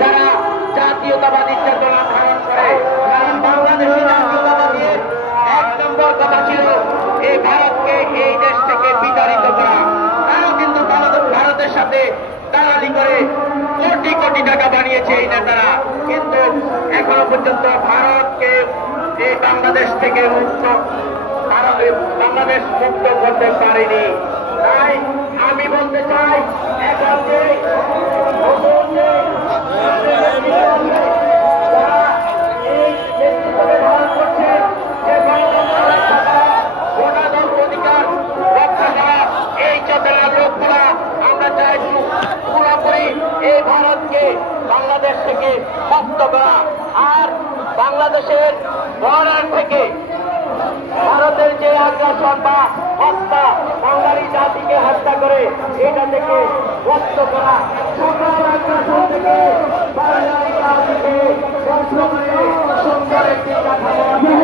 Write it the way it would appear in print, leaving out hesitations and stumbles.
যারা জাতীয়তাবাদী চেতনা ধারণ করে, কারণ বাংলাদেশি জাতীয়তাবাদীর 1 নম্বর কথা ছিল এই ভারতকে এই দেশ থেকে বিতাড়িত করা। তারাও কিন্তু ভারতের সাথে দালালি করে কোটি কোটি টাকা বানিয়েছে এই নেতারা, কিন্তু এখনো পর্যন্ত ভারতকে এই বাংলাদেশ থেকে বাংলাদেশ মুক্ত করতে পারেনি। তাই আমি বলতে চাই এখন যে এই ভারতকে বাংলাদেশ থেকে মুক্ত করা, আর বাংলাদেশের বর্ডার থেকে ভারতের যে আগ্রাসন বা হত্যা, বাঙালি জাতিকে হত্যা করে এটা থেকে মুক্ত করা, সকল আগ্রাসন থেকে বাঙালি জাতিকে মুক্ত করে সুন্দর একটি কাঠামো